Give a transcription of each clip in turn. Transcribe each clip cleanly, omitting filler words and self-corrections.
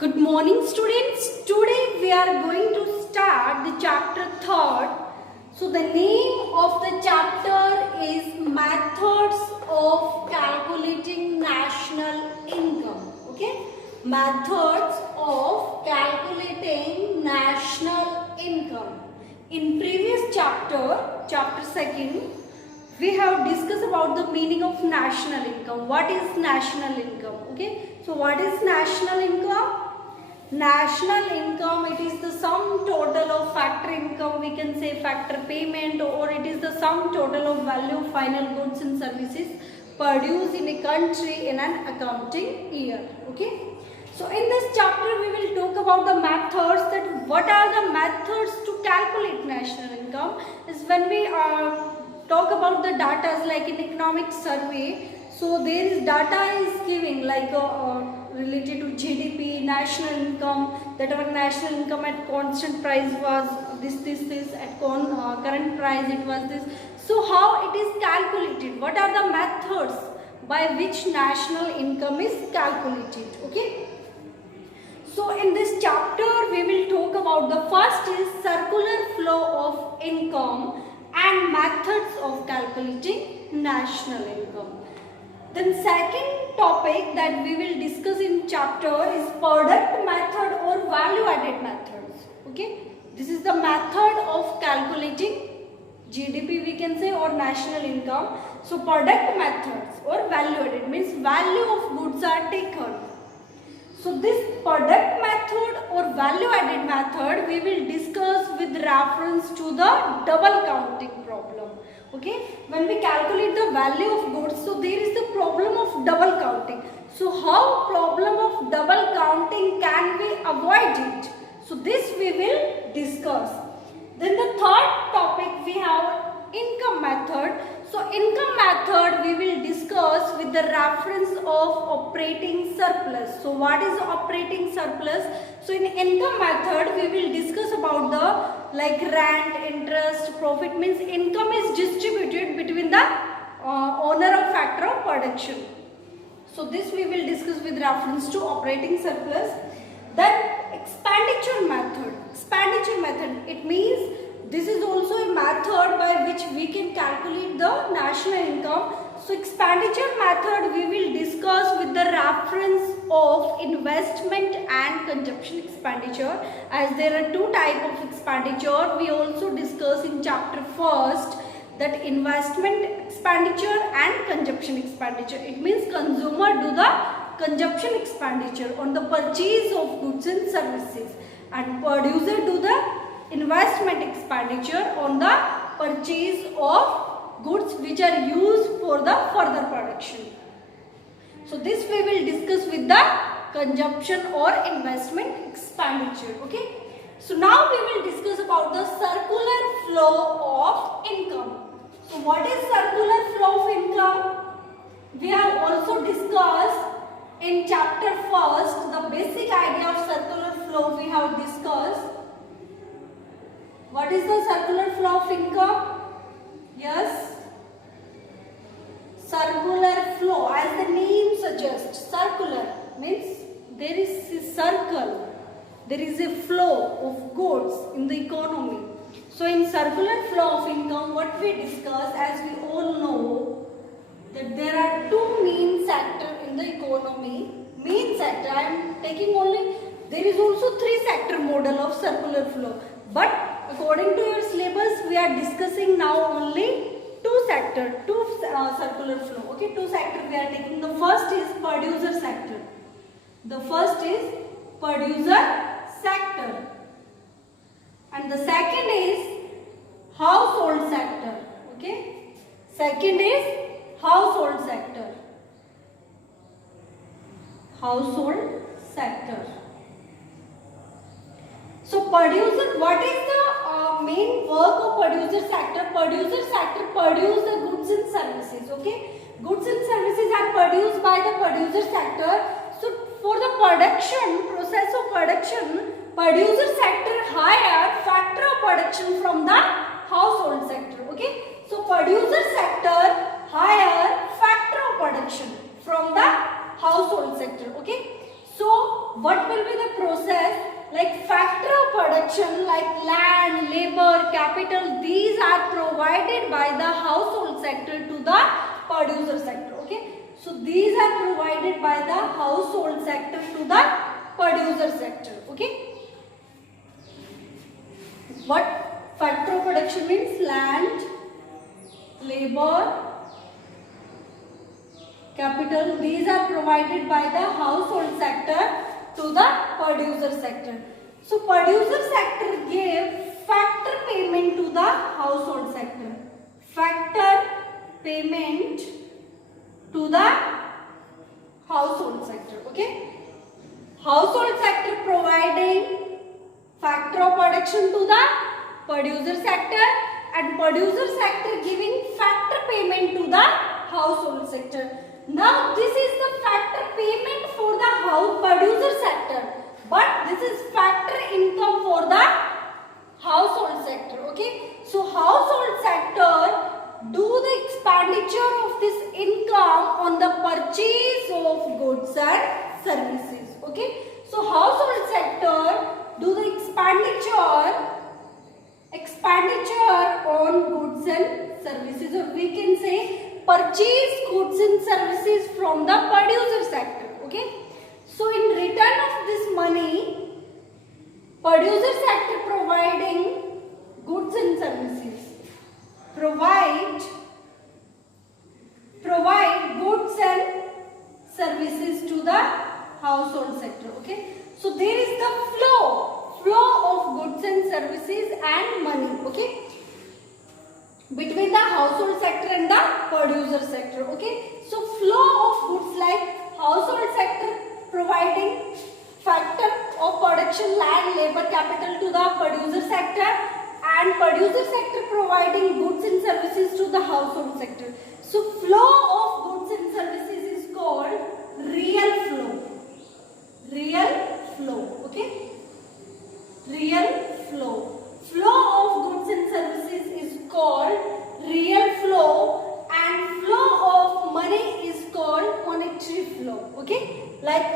Good morning students. Today we are going to start the chapter 3rd. So the name of the chapter is Methods of Calculating National Income. Okay? Methods of Calculating National Income. In previous chapter 2nd, we have discussed about the meaning of national income. What is national income? Okay? So what is national income? National income, it is the sum total of factor income, we can say factor payment, or it is the sum total of value of final goods and services produced in a country in an accounting year. Okay. So in this chapter we will talk about the methods, that what are the methods to calculate national income. Is when we talk about the data like in economic survey. So there is data is giving like related to GDP, national income, that our national income at constant price was this, at current price it was this. So how it is calculated? What are the methods by which national income is calculated? Okay. So in this chapter we will talk about the first is circular flow of income and methods of calculating national income. Then second topic that we will discuss in chapter is product method or value added methods. Okay, this is the method of calculating GDP, we can say, or national income. So product methods or value added means value of goods are taken. So this product method or value added method we will discuss with reference to the double counting problem. Okay, when we calculate the value of goods, so there is the problem of double counting. So how problem of double counting can we avoid it? So this we will discuss. Then the third topic we have income method. So income method we will discuss with the reference of operating surplus. So what is operating surplus? So in income method we will discuss about the like rent, interest, profit, means income is distributed between the owner of factor of production. So this we will discuss with reference to operating surplus. Then expenditure method. Expenditure method, it means this is also a method by which we can calculate the national income. So expenditure method we will discuss with the reference of investment and consumption expenditure, as there are two types of expenditure. We also discuss in chapter 1st that investment expenditure and consumption expenditure. It means consumer do the consumption expenditure on the purchase of goods and services, and producer do the investment expenditure on the purchase of goods which are used for the further production. So this we will discuss with the consumption or investment expenditure. Okay. So now we will discuss about the circular flow of income. So what is circular flow of income? We have also discussed in chapter 1st the basic idea of circular flow we have discussed. What is the circular flow of income? Yes. Circular flow, as the name suggests, circular means there is a circle, there is a flow of goods in the economy. So in circular flow of income, what we discuss, as we all know, that there are two main sectors in the economy. Main sector, I am taking only, there is also three sector model of circular flow, but according to your syllabus, we are discussing now only two circular flow. Okay, two sector we are taking. The first is producer sector. The first is producer sector, and the second is household sector. Okay, second is household sector. Household sector. So producer, what is the main work of producer sector? Producer sector produce the goods and services. Okay, goods and services are produced by the producer sector. So for the production, process of production, producer sector hire factor of production from the household sector. Okay, so producer sector hire factor of production from the household sector. Okay, So what will be the process? Like factor of production like land, labor, capital, these are provided by the household sector to the producer sector. Okay. So these are provided by the household sector to the producer sector. Okay. What factor of production means? Land, labor, capital, these are provided by the household sector to the producer sector. So producer sector gave factor payment to the household sector. Factor payment to the household sector. Okay. Household sector providing factor of production to the producer sector, and producer sector giving factor payment to the household sector. Now this is the factor payment for the producer sector, but this is factor income for the household sector. Okay. So household sector do the expenditure of this income on the purchase of goods and services. Okay. So household sector do the expenditure on goods and services, or we can say purchase goods and services from the producer sector. Okay. So in return of this money, producer sector providing goods and services, provide goods and services to the household sector. Okay. So there is the flow of goods and services and money. Okay. Between the household sector and the producer sector. Okay. So flow of goods, like household sector providing factor of production, land, labor, capital to the producer sector, and producer sector providing goods and services to the household sector. So flow of goods and services is called real flow. Real flow. Okay. Real flow. Flow of goods and services is called real flow, and flow of money is called monetary flow. Okay. Like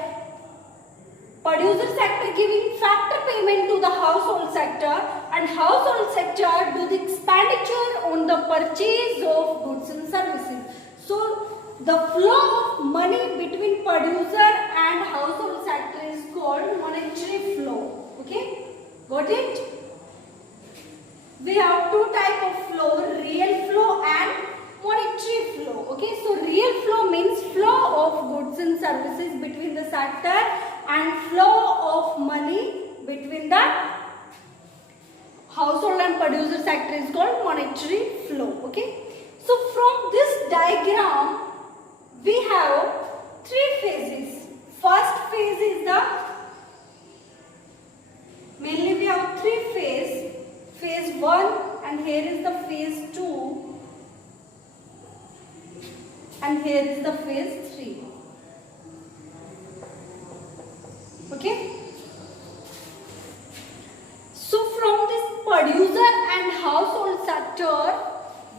producer sector giving factor payment to the household sector, and household sector do the expenditure on the purchase of goods and services. So the flow of money between producer and household sector is called monetary flow. Okay. Got it? We have two types of flow, real flow and monetary flow. Okay, so real flow means flow of goods and services between the sector, and flow of money between the household and producer sector is called monetary flow. Okay, so from this diagram we have three phases. First phase is mainly we have three phases. Phase 1, and here is the phase 2, and here is the phase 3. Okay. So from this producer and household sector,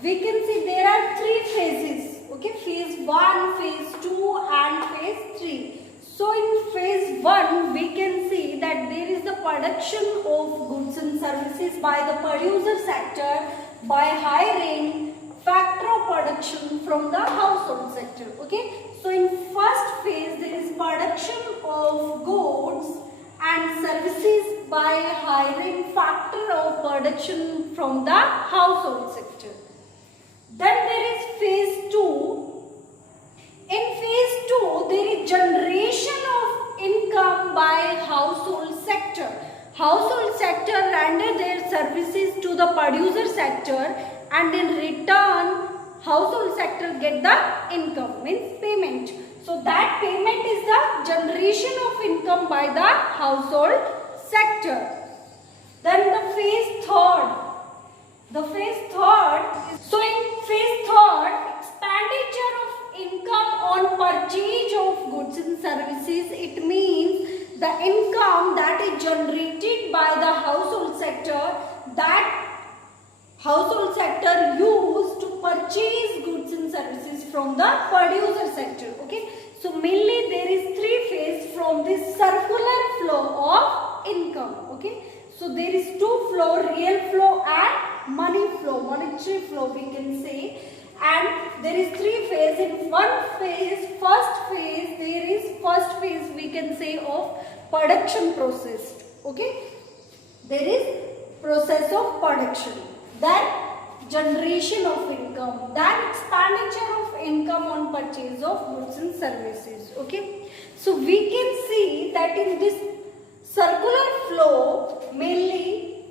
we can see there are three phases. Okay, phase 1, phase 2 and phase 3. So in phase 1, we can see that there is the production of goods and services by the producer sector by hiring factor of production from the household sector. Okay, so in first phase there is production of goods and services by hiring factor of production from the household sector. Then there is phase 2. In phase 2, there is generation of income by household sector. Household sector render their services to the producer sector, and in return, household sector get the income, means payment. So that payment is the generation of income by the household sector. Then the phase 3rd. The phase 3rd is, so in phase 3rd, expenditure of income on purchase of goods and services. It means the income that is generated by the household sector, that household sector used to purchase goods and services from the producer sector. Okay, So mainly there is three phases from this circular flow of income. Okay. So there is two flow, real flow and money flow, monetary flow we can say. And there is three phases. In one phase, first phase, there is first phase we can say of production process. Okay. There is process of production. Then generation of income, then expenditure of income on purchase of goods and services. Okay, so we can see that in this circular flow mainly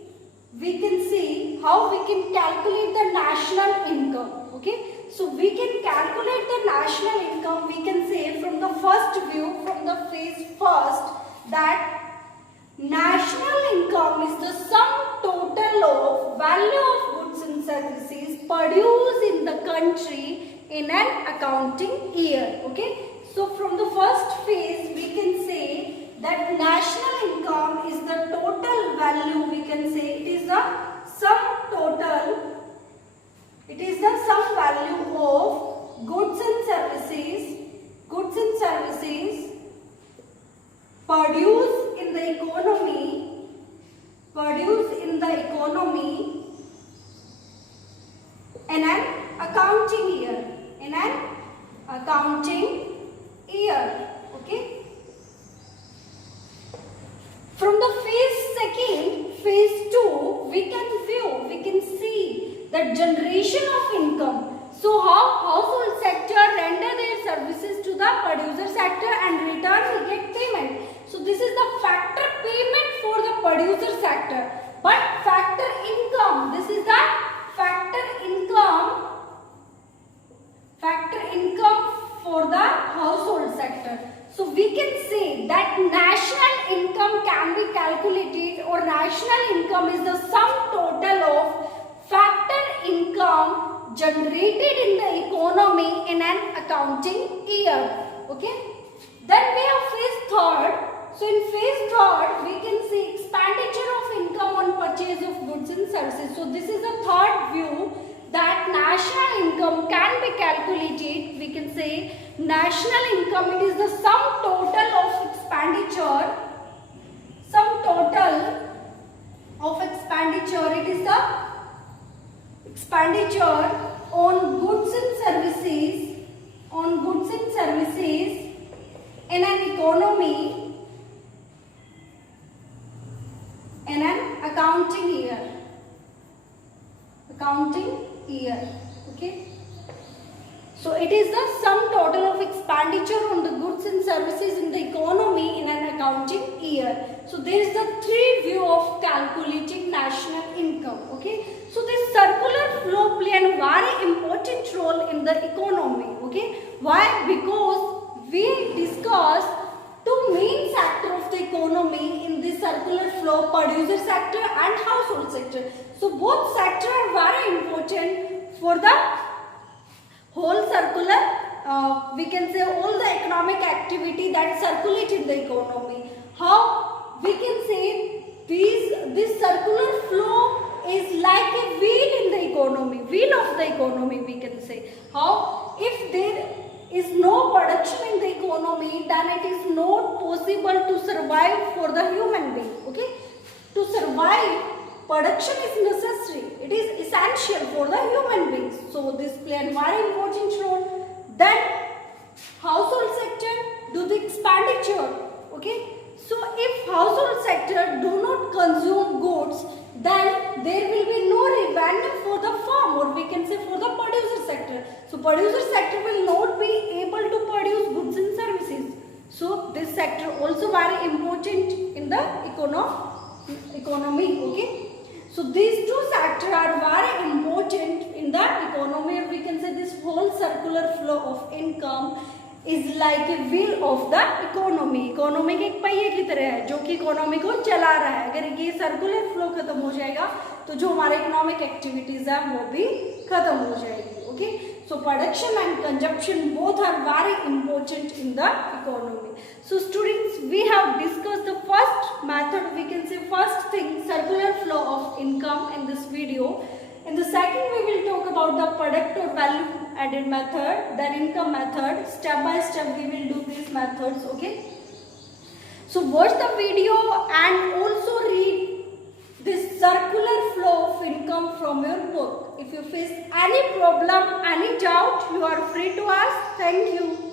we can see how we can calculate the national income. Okay, so we can calculate the national income, we can say from the first view, from the phase first, that national income is the sum total of value of goods and services produced in the country in an accounting year. Okay, so from the first phase we can say that national income is the total value, we can say it is the sum total, it is the sum value of goods and services produced in the economy in an accounting year, okay. From the phase 2 we can see the generation of income. So how household sector render their services to the producer sector and return get payment. So this is the factor payment for the producer sector. But factor income, this is the factor income for the household sector. So we can say that national income can be calculated, or national income is the sum total of factor income generated in the economy in an accounting year. Okay. Then we have phase third. So in phase third we can see expenditure of income on purchase of goods and services. So this is the third view, that national income can be calculated. We can say national income, it is the sum total of expenditure, it is the expenditure on goods and services, in an economy, in an accounting year. Okay. So it is the sum total of expenditure on the goods and services in the economy in an accounting year. So there is the three view of calculating national income. Okay. So this circular flow play a very important role in the economy. Okay. Why? Because we discussed two main sector of the economy in this circular flow, producer sector and household sector. So both sectors are very important for the whole circular, we can say all the economic activity that circulate in the economy. How we can say this circular flow is like a wheel in the economy, wheel of the economy we can say. How? If there is no production in the economy, then it is not possible to survive for the human being. Okay, to survive, production is necessary, it is essential for the human beings. So this play a very important role. Then household sector do the expenditure. Okay, so if household sector do not consume goods, then there will be no revenue for the farm, or we can say for the producer sector. So producer sector will not be able to produce goods and services. So this sector also very important in the economy. Okay. So these two sectors are very important in the economy, or we can say this whole circular flow of income is like a wheel of the economy. Economy के एक पहिए की तरह है जो कि economy को चला रहा है. अगर ये सर्कुलर फ्लो खत्म हो जाएगा तो जो हमारे इकोनॉमिक एक्टिविटीज है वो भी खत्म हो जाएगी. Okay, so production and consumption both are very important in the economy. So students, we have discussed the first method, we can say first thing, circular flow of income in this video. In the second, we will talk about the product or value added method, then income method. Step by step we will do these methods. Okay. So watch the video and also read this circular flow of income from your book. If you face any problem, any doubt, you are free to ask. Thank you.